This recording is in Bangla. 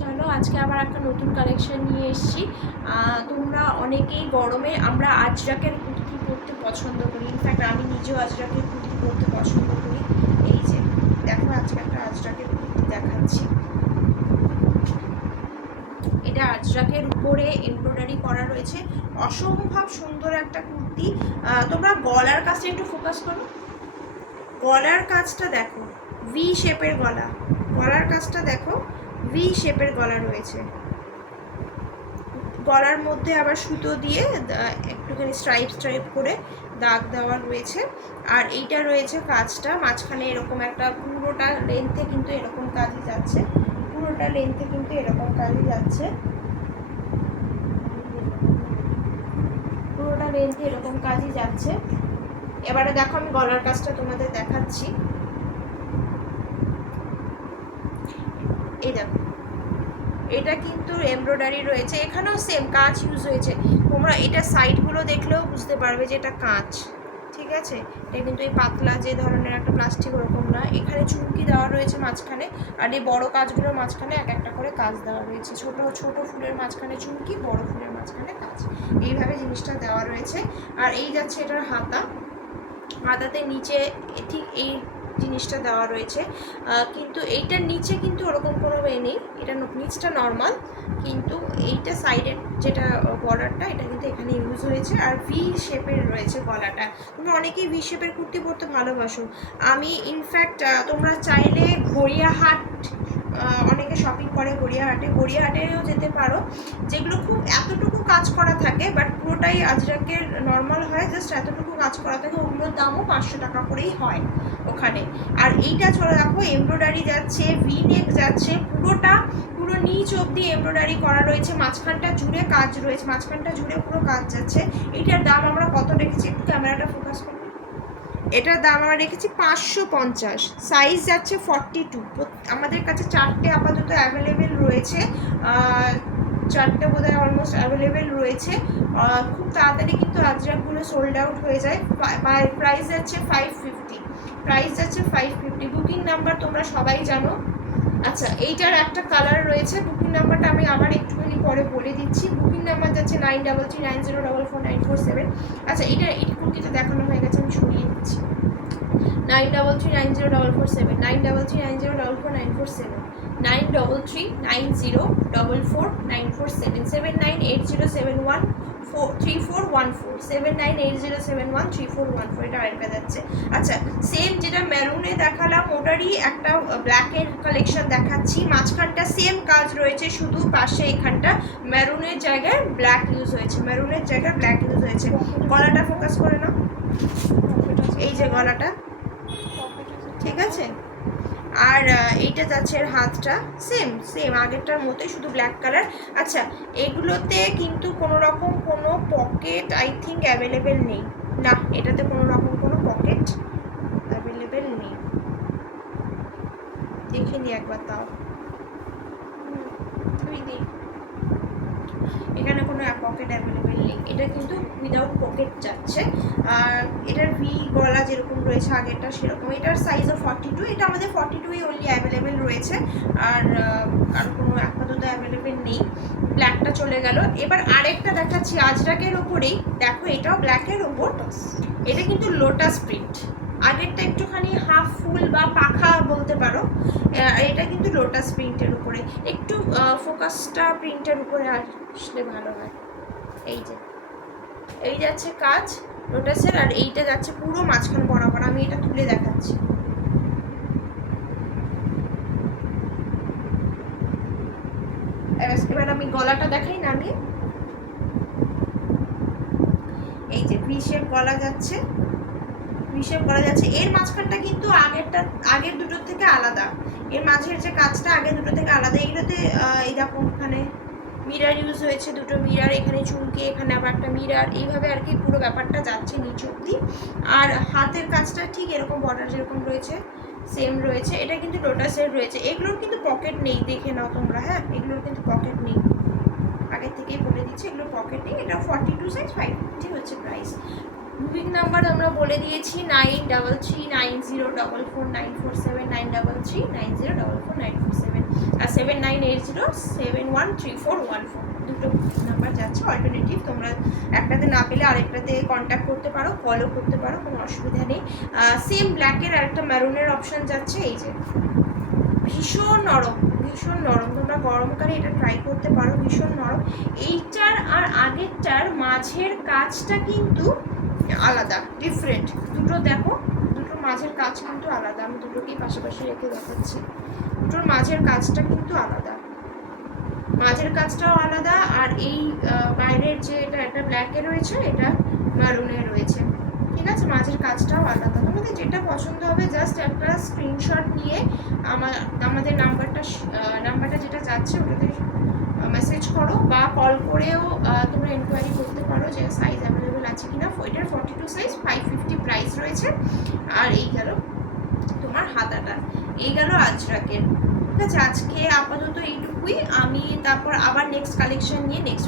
চলো আজকে আবার একটা নতুন কালেকশন নিয়ে এসেছি। তোমরা অনেকেই গরমে আমরা আজরাকের কুর্তি পরতে পছন্দ করি, ইনফ্যাক্ট আমি নিজেও আজরাকের কুর্তি পরতে পছন্দ করি। এই যে দেখো আজকে একটা আজরাকের কুর্তি দেখাচ্ছি। এটা আজরাকের উপরে এমব্রয়ডারি করা রয়েছে, অসম্ভব সুন্দর একটা কুর্তি। তোমরা গলার কাছে একটু ফোকাস করো, গলার কাজটা দেখো, ভি শেপের গলা, গলার কাজটা দেখো, ভি শেপের গলা রয়েছে। গলার মধ্যে আবার সুতো দিয়ে একটুখানি স্ট্রাইপ করে দাগ দেওয়া রয়েছে। আর এইটা রয়েছে কাজটা মাঝখানে এরকম একটা, পুরোটা লেন্থে কিন্তু এরকম কাজই যাচ্ছে, পুরোটা লেন্থে কিন্তু এরকম কাজই যাচ্ছে, পুরোটা লেন্থে এরকম কাজই যাচ্ছে। এবারে দেখো আমি গলার কাজটা তোমাদের দেখাচ্ছি। এই দেখো, এটা কিন্তু এমব্রয়ডারি রয়েছে, এখানেও সেম কাঁচ ইউজ হয়েছে। তোমরা এটা সাইডগুলো দেখলেও বুঝতে পারবে যে এটা কাঁচ, ঠিক আছে। এটা কিন্তু এই পাতলা যে ধরনের একটা প্লাস্টিক ওরকম না, এখানে চুমকি দেওয়া রয়েছে মাঝখানে, আর এই বড় কাজগুলোর মাঝখানে এক একটা করে কাজ দেওয়া রয়েছে। ছোট ছোট ফুলের মাঝখানে চুমকি, বড় ফুলের মাঝখানে কাজ, এইভাবে জিনিসটা দেওয়া রয়েছে। আর এই যাচ্ছে এটার হাতা, হাতাতে নিচে ঠিক এই জিনিসটা দেওয়া রয়েছে, কিন্তু এইটার নিচে কিন্তু ওরকম কোনো ওয়ে নেই, এটা নিচটা নর্মাল, কিন্তু এইটা সাইডের যেটা বর্ডারটা এটা কিন্তু এখানে ইউজ হয়েছে। আর ভি শেপের রয়েছে গলাটা। তোমরা অনেকেই ভি শেপের কুর্তি পরতে ভালোবাসো। আমি ইনফ্যাক্ট তোমরা চাইলে গড়িয়াহাট, অনেকে শপিং করে গড়িয়াহাটেও যেতে পারো, যেগুলো খুব এতটুকু কাজ করা থাকে বাট পুরোটাই আজরাকের নর্মাল হয়, জাস্ট এতটুকু কাজ করা থাকে, ওগুলোর দামও 500 টাকা করেই হয় ওখানে। আর এইটা চলে দেখো, এমব্রয়ডারি যাচ্ছে, ভি নেক যাচ্ছে, পুরো নিচ অবধি এমব্রয়ডারি করা রয়েছে, মাঝখানটা জুড়ে কাজ রয়েছে, মাঝখানটা জুড়ে পুরো কাজ যাচ্ছে। এইটার দাম আমরা কত রেখেছি, একটু ক্যামেরাটা ফোকাস করো। এটার দাম আমরা রেখেছি 550, সাইজ যাচ্ছে 42। আমাদের কাছে চারটে আপাতত অ্যাভেলেবেল রয়েছে, চারটে বোধহয় অলমোস্ট অ্যাভেলেবেল রয়েছে। খুব তাড়াতাড়ি কিন্তু আজরাকগুলো সোল্ড আউট হয়ে যায়। প্রাইস যাচ্ছে 550, প্রাইস যাচ্ছে 550। বুকিং নাম্বার তোমরা সবাই জানো। আচ্ছা, এইটার একটা কালার রয়েছে, বুকিং নাম্বারটা আমি আবার একটুখানি পরে বলে দিচ্ছি। বুকিং নাম্বার যাচ্ছে 9339044947। আচ্ছা, এই কুর্তিটা দেখানো হয়ে গেছে, আমি সরিয়ে দিচ্ছি। 93390447, 9339044947, 9339044947, 7980713414, 7980713414, এটা আরেকটা যাচ্ছে। আচ্ছা, সেম যেটা মেরুনে দেখালাম ওটারই একটা ব্ল্যাকের কালেকশন দেখাচ্ছি। মাঝখানটা সেম কাজ রয়েছে, শুধু পাশে এখানটা মেরুনের জায়গায় ব্ল্যাক ইউজ হয়েছে, মেরুনের জায়গায় ব্ল্যাক ইউজ হয়েছে। গলাটা ফোকাস করে নাও, এই যে গলাটা, ঠিক আছে। আর এইটা যাচ্ছে এর হাতটা, সেম আগেরটার মতোই, শুধু ব্ল্যাক কালার। আচ্ছা, এগুলোতে কিন্তু কোনো রকম কোনো পকেট আই থিঙ্ক অ্যাভেলেবেল নেই, না এটাতে কোনো রকম কোনো পকেট অ্যাভেলেবেল নেই, দেখে নি একবার তাও, তুই দিই, এখানে কোনো পকেট অ্যাভেলেবেল নেই, এটা কিন্তু উইদাউট পকেট যাচ্ছে। আর এটার ভি গলা যেরকম রয়েছে আগেরটা সেরকম, এটার সাইজও 42, এটা আমাদের 42ই অনলি অ্যাভেলেবেল রয়েছে, আর কারো কোনো আপাতত অ্যাভেলেবেল নেই। ব্ল্যাকটা চলে গেল। এবার আরেকটা দেখাচ্ছি আজরাকের ওপরেই, দেখো এটাও ব্ল্যাকের ওপর, এটা কিন্তু লোটাস প্রিন্ট, আগেরটা একটুখানি হাফ ফুল বা পাখা বলতে পারো, এটা কিন্তু লোটাস প্রিন্টের উপরে, একটু ফোকাসটা প্রিন্টের উপরে আসলে ভালো হয়। এই যে এই যাচ্ছে কাজ লোটাসের, আর এইটা যাচ্ছে পুরো মাঝখান বরাবর, আমি এটা তুলে দেখাচ্ছি। এবার আমি গলাটা দেখাই না, আমি এই যে ভি শেপ গলা যাচ্ছে, হিসেব করা যাচ্ছে। এর মাঝখানটা কিন্তু আগের দুটোর থেকে আলাদা, এর মাঝের যে কাজটা আগের দুটো থেকে আলাদা। এইগুলোতে এই দেখো এখানে মিরার ইউজ হয়েছে, দুটো মিরার, এখানে চুমকি, এখানে আবার একটা মিরার, এইভাবে আর কি পুরো ব্যাপারটা যাচ্ছে নিচ অব্দি। আর হাতের কাজটা ঠিক এরকম বর্ডার যেরকম রয়েছে সেম রয়েছে। এটা কিন্তু লোটাসের রয়েছে, এগুলোর কিন্তু পকেট নেই, দেখে নাও তোমরা, হ্যাঁ এগুলোর কিন্তু পকেট নেই, আগের থেকেই বলে দিচ্ছি এগুলো পকেট নেই। এটা 42 সাইজ, 550 হচ্ছে প্রাইস। বুকিং নাম্বার আমরা বলে দিয়েছি 9339044947, 9339044947। আচ্ছা, 7980713414 দুটো নাম্বার যাচ্ছে অল্টারনেটিভ। তোমরা একটাতে না পেলে আরেকটাতে কন্ট্যাক্ট করতে পারো, কলও করতে পারো, কোনো অসুবিধা নেই। সেম ব্ল্যাকের আর একটা ম্যারুনের অপশান যাচ্ছে। এই যে ভীষণ নরম, ভীষণ নরম, তোমরা গরমকালে এটা ট্রাই করতে পারো, ভীষণ নরম। এইটার আর আগেরটার মাঝের কাজটা কিন্তু আলাদা, ডিফারেন্ট। দুটো দেখো, দুটোর মাঝের কাজ কিন্তু আলাদা। আমি দুটোকেই পাশাপাশি রেখে দেখাচ্ছি। দুটোর মাঝের কাজটা কিন্তু আলাদা, মাঝের কাজটাও আলাদা। আর এই বাইরের যে এটা একটা ব্ল্যাকে রয়েছে, এটা মারুনে রয়েছে, ঠিক আছে? মাঝের কাজটাও আলাদা। তোমাদের যেটা পছন্দ হবে জাস্ট একটা স্ক্রিনশট নিয়ে আমাদের নাম্বারটা যেটা যাচ্ছে ওটাতে মেসেজ করো, বা কল করেও তোমরা এনকোয়ারি করতে পারো যে সাইজ অ্যাভেলেবেল আছে কিনা। এটার 42 সাইজ, 550 প্রাইস রয়েছে। আর এই গেল তোমার হাতাটা, এই গেল আজরাকের। ঠিক আছে, আজকে আপাতত এইটুকুই। আমি তারপর আবার নেক্সট কালেকশন নিয়ে নেক্সট